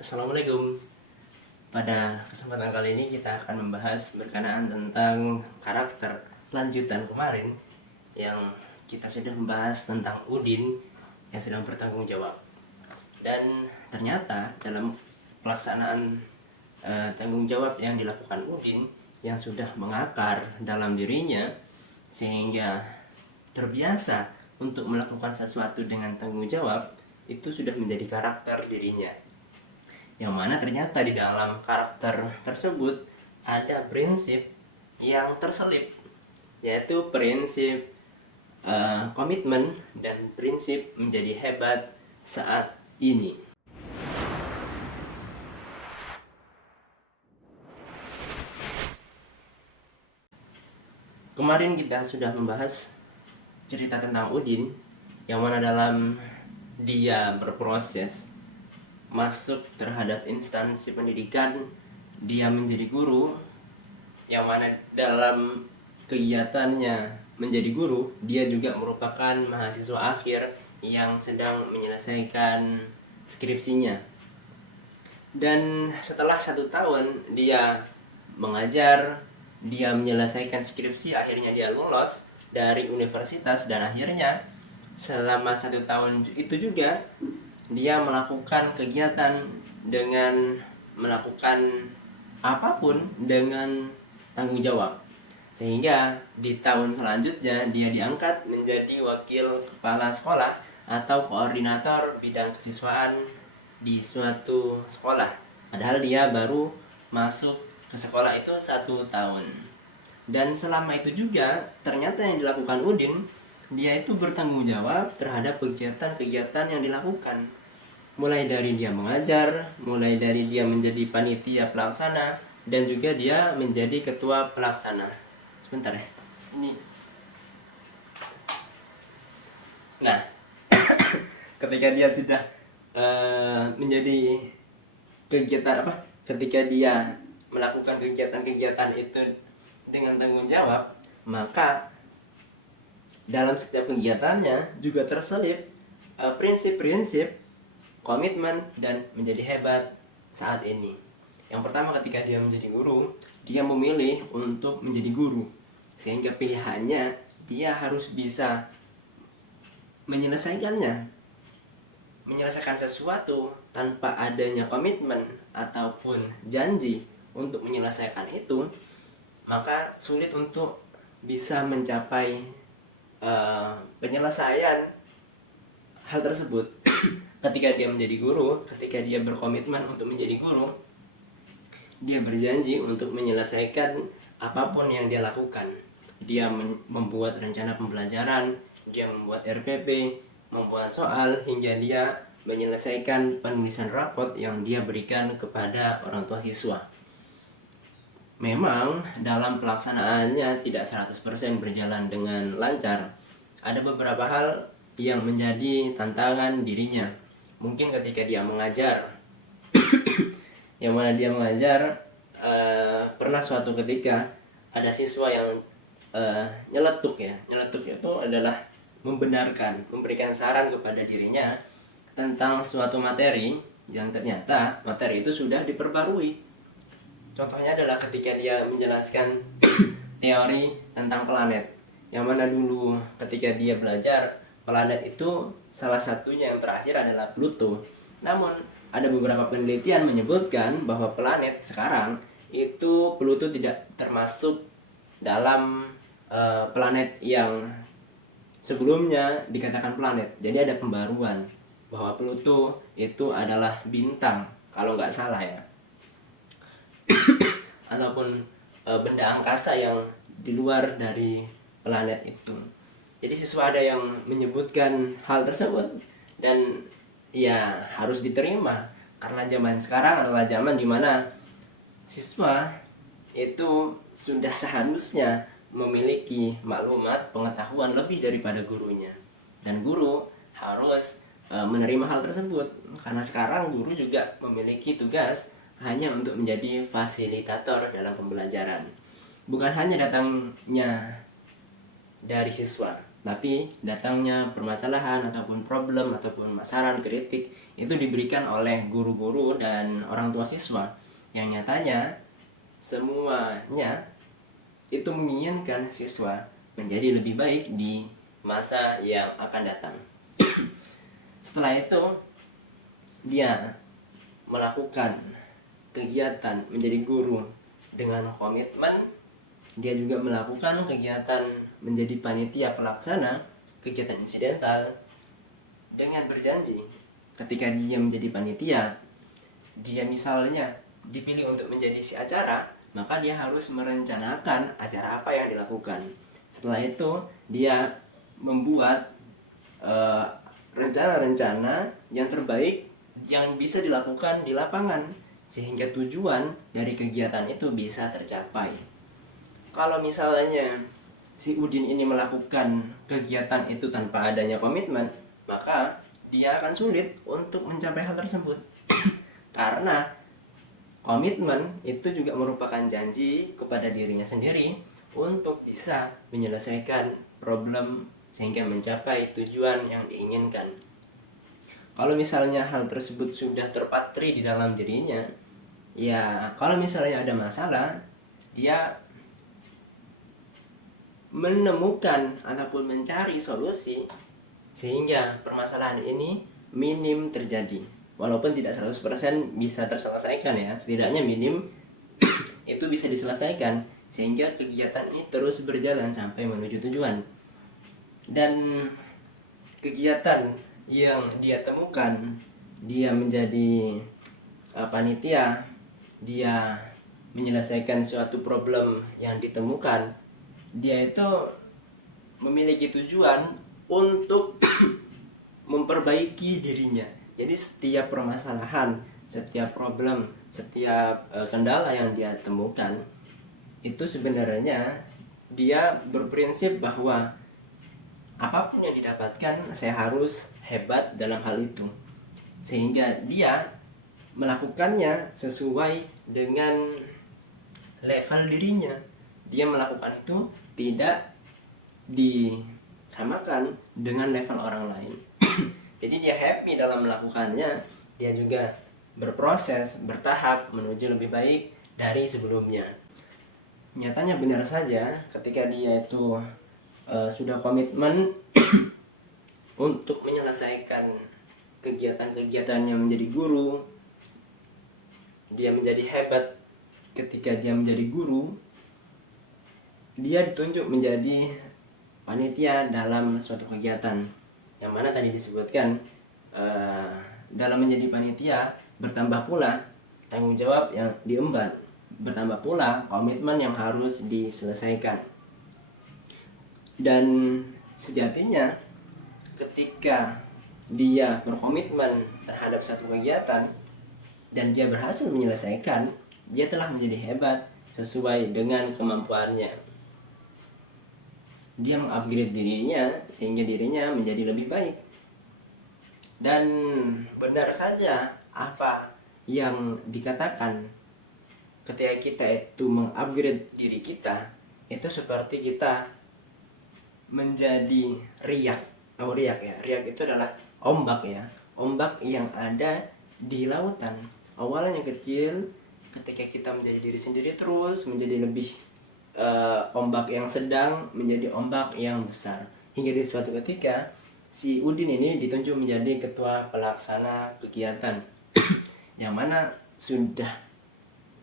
Assalamualaikum. Pada kesempatan kali ini kita akan membahas berkenaan tentang karakter lanjutan kemarin yang kita sudah membahas tentang Udin yang sedang bertanggung jawab. Dan ternyata dalam pelaksanaan tanggung jawab yang dilakukan Udin yang sudah mengakar dalam dirinya sehingga terbiasa untuk melakukan sesuatu dengan tanggung jawab, itu sudah menjadi karakter dirinya. Yang mana ternyata di dalam karakter tersebut ada prinsip yang terselip, yaitu prinsip komitmen dan prinsip menjadi hebat saat ini. Kemarin kita sudah membahas cerita tentang Udin, yang mana dalam dia berproses masuk terhadap instansi pendidikan, dia menjadi guru, yang mana dalam kegiatannya menjadi guru, dia juga merupakan mahasiswa akhir yang sedang menyelesaikan skripsinya. Dan setelah 1 tahun dia mengajar, dia menyelesaikan skripsi, akhirnya dia lulus dari universitas, dan akhirnya selama 1 tahun itu juga dia melakukan kegiatan dengan melakukan apapun dengan tanggung jawab, sehingga di tahun selanjutnya dia diangkat menjadi wakil kepala sekolah atau koordinator bidang kesiswaan di suatu sekolah, padahal dia baru masuk ke sekolah itu 1 tahun. Dan selama itu juga ternyata yang dilakukan Udin, dia itu bertanggung jawab terhadap kegiatan-kegiatan yang dilakukan, mulai dari dia mengajar, mulai dari dia menjadi panitia pelaksana, dan juga dia menjadi ketua pelaksana. Sebentar ya, ini. Nah, ketika dia sudah menjadi kegiatan apa? Ketika dia melakukan kegiatan-kegiatan itu dengan tanggung jawab, maka dalam setiap kegiatannya juga terselip prinsip-prinsip komitmen dan menjadi hebat saat ini. Yang pertama, ketika dia menjadi guru, dia memilih untuk menjadi guru, sehingga pilihannya dia harus bisa menyelesaikannya, menyelesaikan sesuatu tanpa adanya komitmen ataupun janji untuk menyelesaikan itu, maka sulit untuk bisa mencapai penyelesaian hal tersebut. Ketika dia menjadi guru, ketika dia berkomitmen untuk menjadi guru, dia berjanji untuk menyelesaikan apapun yang dia lakukan. Dia membuat rencana pembelajaran, dia membuat RPP, membuat soal, hingga dia menyelesaikan penulisan rapot yang dia berikan kepada orang tua siswa. Memang dalam pelaksanaannya tidak 100% berjalan dengan lancar. Ada beberapa hal yang menjadi tantangan dirinya. Mungkin ketika dia mengajar, yang mana dia mengajar, pernah suatu ketika ada siswa yang nyeletuk ya. Nyeletuk itu adalah membenarkan, memberikan saran kepada dirinya tentang suatu materi yang ternyata materi itu sudah diperbarui. Contohnya adalah ketika dia menjelaskan teori tentang planet, yang mana dulu ketika dia belajar, planet itu salah satunya yang terakhir adalah Pluto. Namun ada beberapa penelitian menyebutkan bahwa planet sekarang itu Pluto tidak termasuk dalam planet yang sebelumnya dikatakan planet. Jadi ada pembaruan bahwa Pluto itu adalah bintang, kalau nggak salah ya, ataupun benda angkasa yang di luar dari planet itu. Jadi siswa ada yang menyebutkan hal tersebut, dan ya harus diterima, karena zaman sekarang adalah zaman dimana siswa itu sudah seharusnya memiliki maklumat, pengetahuan lebih daripada gurunya, dan guru harus menerima hal tersebut, karena sekarang guru juga memiliki tugas hanya untuk menjadi fasilitator dalam pembelajaran, bukan hanya datangnya dari siswa. Tapi datangnya permasalahan ataupun problem ataupun saran kritik itu diberikan oleh guru-guru dan orang tua siswa, yang nyatanya semuanya itu menginginkan siswa menjadi lebih baik di masa yang akan datang. Setelah itu dia melakukan kegiatan menjadi guru dengan komitmen. Dia juga melakukan kegiatan menjadi panitia pelaksana kegiatan insidental dengan berjanji ketika dia menjadi panitia, dia misalnya dipilih untuk menjadi si acara, maka dia harus merencanakan acara apa yang dilakukan. Setelah itu dia membuat rencana-rencana yang terbaik yang bisa dilakukan di lapangan sehingga tujuan dari kegiatan itu bisa tercapai. Kalau misalnya si Udin ini melakukan kegiatan itu tanpa adanya komitmen, maka dia akan sulit untuk mencapai hal tersebut. Karena komitmen itu juga merupakan janji kepada dirinya sendiri untuk bisa menyelesaikan problem sehingga mencapai tujuan yang diinginkan. Kalau misalnya hal tersebut sudah terpatri di dalam dirinya, ya kalau misalnya ada masalah, dia menemukan ataupun mencari solusi sehingga permasalahan ini minim terjadi. Walaupun tidak 100% bisa terselesaikan ya, setidaknya minim itu bisa diselesaikan sehingga kegiatan ini terus berjalan sampai menuju tujuan. Dan kegiatan yang dia temukan, dia menjadi panitia, dia menyelesaikan suatu problem yang ditemukan, dia itu memiliki tujuan untuk memperbaiki dirinya. Jadi setiap permasalahan, setiap problem, setiap kendala yang dia temukan, itu sebenarnya dia berprinsip bahwa apapun yang didapatkan saya harus hebat dalam hal itu, sehingga dia melakukannya sesuai dengan level dirinya. Dia melakukan itu tidak disamakan dengan level orang lain. Jadi dia happy dalam melakukannya, dia juga berproses, bertahap menuju lebih baik dari sebelumnya. Nyatanya benar saja ketika dia itu sudah komitmen untuk menyelesaikan kegiatan-kegiatannya menjadi guru, dia menjadi hebat ketika dia menjadi guru, dia ditunjuk menjadi panitia dalam suatu kegiatan, yang mana tadi disebutkan dalam menjadi panitia bertambah pula tanggung jawab yang diemban, bertambah pula komitmen yang harus diselesaikan. Dan sejatinya ketika dia berkomitmen terhadap satu kegiatan dan dia berhasil menyelesaikan, dia telah menjadi hebat sesuai dengan kemampuannya. Dia mengupgrade dirinya sehingga dirinya menjadi lebih baik. Dan benar saja apa yang dikatakan, ketika kita itu mengupgrade diri kita, itu seperti kita menjadi riak. Oh, riak ya. Riak itu adalah ombak ya. Ombak yang ada di lautan. Awalnya kecil, ketika kita menjadi diri sendiri terus menjadi lebih ombak yang sedang menjadi ombak yang besar. Hingga di suatu ketika si Udin ini ditunjuk menjadi ketua pelaksana kegiatan. Yang mana sudah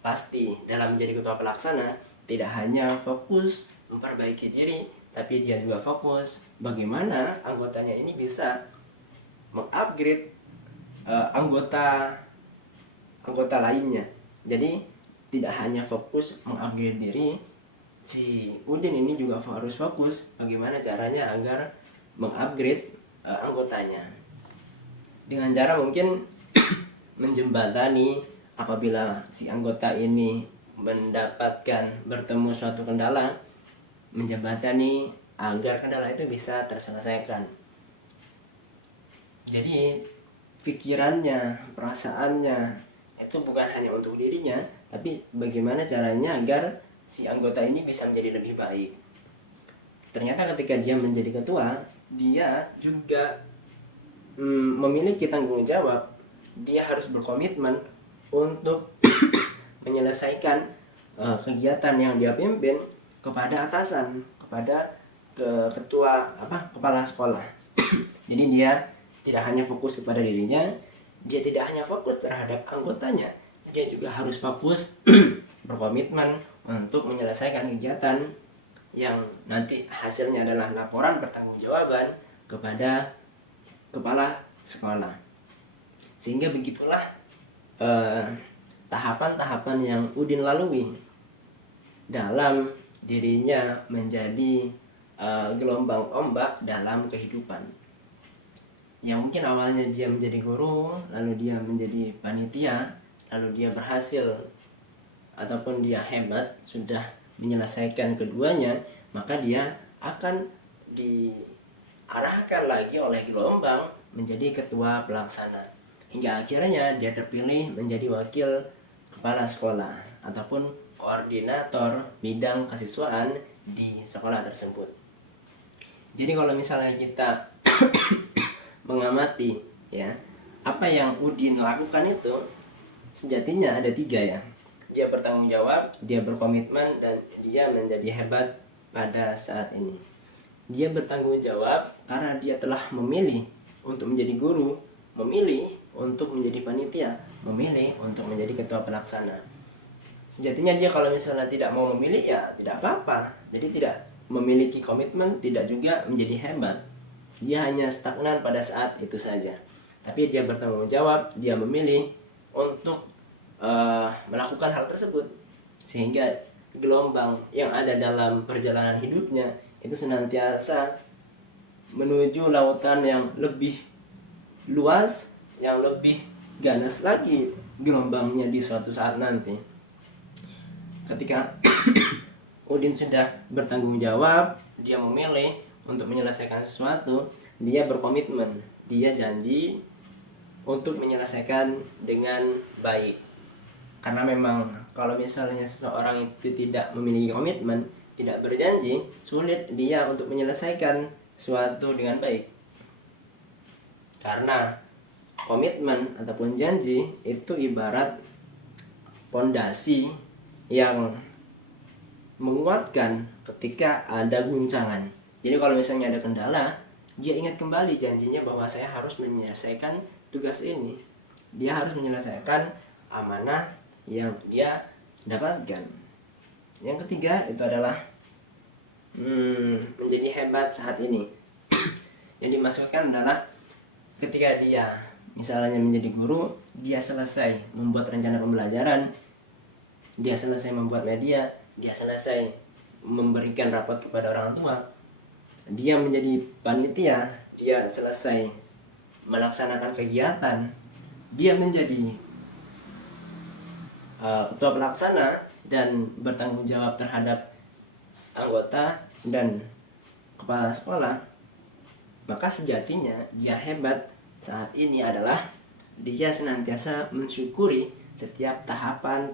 pasti dalam menjadi ketua pelaksana tidak hanya fokus memperbaiki diri, tapi dia juga fokus bagaimana anggotanya ini bisa mengupgrade anggota lainnya. Jadi tidak hanya fokus mengupgrade diri, si Udin ini juga harus fokus bagaimana caranya agar mengupgrade anggotanya. Dengan cara mungkin menjembatani apabila si anggota ini mendapatkan bertemu suatu kendala, menjembatani agar kendala itu bisa terselesaikan. Jadi pikirannya, perasaannya itu bukan hanya untuk dirinya, tapi bagaimana caranya agar si anggota ini bisa menjadi lebih baik. ternyata ketika dia menjadi ketua, dia juga memiliki tanggung jawab. Dia harus berkomitmen untuk menyelesaikan kegiatan yang dia pimpin kepada atasan, kepada kepala sekolah. Jadi dia tidak hanya fokus kepada dirinya, dia tidak hanya fokus terhadap anggotanya, dia juga harus fokus berkomitmen untuk menyelesaikan kegiatan yang nanti hasilnya adalah laporan pertanggungjawaban kepada kepala sekolah. Sehingga begitulah tahapan-tahapan yang Udin lalui dalam dirinya menjadi gelombang ombak dalam kehidupan. Yang mungkin awalnya dia menjadi guru, lalu dia menjadi panitia, lalu dia berhasil ataupun dia hebat sudah menyelesaikan keduanya, maka dia akan diarahkan lagi oleh gelombang menjadi ketua pelaksana, hingga akhirnya dia terpilih menjadi wakil kepala sekolah ataupun koordinator bidang kesiswaan di sekolah tersebut. Jadi kalau misalnya kita mengamati ya apa yang Udin lakukan itu, sejatinya ada 3 ya. Dia bertanggung jawab, dia berkomitmen, dan dia menjadi hebat pada saat ini. Dia bertanggung jawab karena dia telah memilih untuk menjadi guru, memilih untuk menjadi panitia, memilih untuk menjadi ketua pelaksana. Sejatinya dia kalau misalnya tidak mau memilih ya tidak apa-apa. Jadi tidak memiliki komitmen, tidak juga menjadi hebat. Dia hanya stagnan pada saat itu saja. Tapi dia bertanggung jawab, dia memilih untuk melakukan hal tersebut, sehingga gelombang yang ada dalam perjalanan hidupnya itu senantiasa menuju lautan yang lebih luas, yang lebih ganas lagi gelombangnya di suatu saat nanti. Ketika Udin sudah bertanggung jawab, dia memilih untuk menyelesaikan sesuatu, dia berkomitmen, dia janji untuk menyelesaikan dengan baik. Karena memang kalau misalnya seseorang itu tidak memiliki komitmen, tidak berjanji, sulit dia untuk menyelesaikan sesuatu dengan baik. Karena komitmen ataupun janji itu ibarat pondasi yang menguatkan ketika ada guncangan. Jadi kalau misalnya ada kendala, dia ingat kembali janjinya bahwa saya harus menyelesaikan tugas ini. Dia harus menyelesaikan amanah yang dia dapatkan. Yang ketiga itu adalah menjadi hebat saat ini. Yang dimaksudkan adalah ketika dia misalnya menjadi guru, dia selesai membuat rencana pembelajaran, dia selesai membuat media, dia selesai memberikan rapot kepada orang tua, dia menjadi panitia, dia selesai melaksanakan kegiatan, dia menjadi ketua pelaksana dan bertanggung jawab terhadap anggota dan kepala sekolah, maka sejatinya dia hebat saat ini adalah dia senantiasa mensyukuri setiap tahapan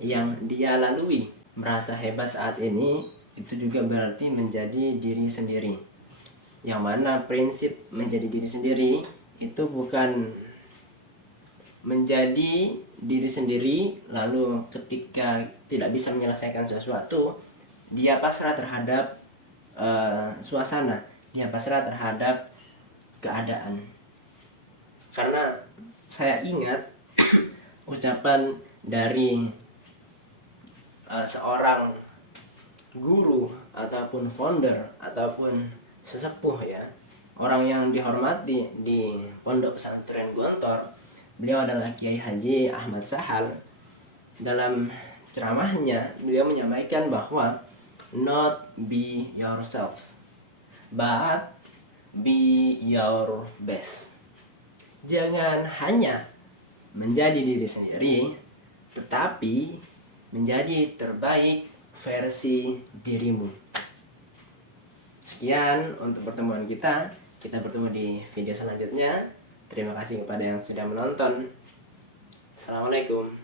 yang dia lalui. Merasa hebat saat ini itu juga berarti menjadi diri sendiri, yang mana prinsip menjadi diri sendiri itu bukan menjadi diri sendiri lalu ketika tidak bisa menyelesaikan sesuatu dia pasrah terhadap suasana, dia pasrah terhadap keadaan. Karena saya ingat ucapan dari seorang guru ataupun founder ataupun sesepuh ya, orang yang dihormati di Pondok Pesantren Gontor. Beliau adalah Kiai Haji Ahmad Sahal. Dalam ceramahnya beliau menyampaikan bahwa not be yourself but be your best. Jangan hanya menjadi diri sendiri, tetapi menjadi terbaik versi dirimu. Sekian untuk pertemuan kita. Kita bertemu di video selanjutnya. Terima kasih kepada yang sudah menonton. Assalamualaikum.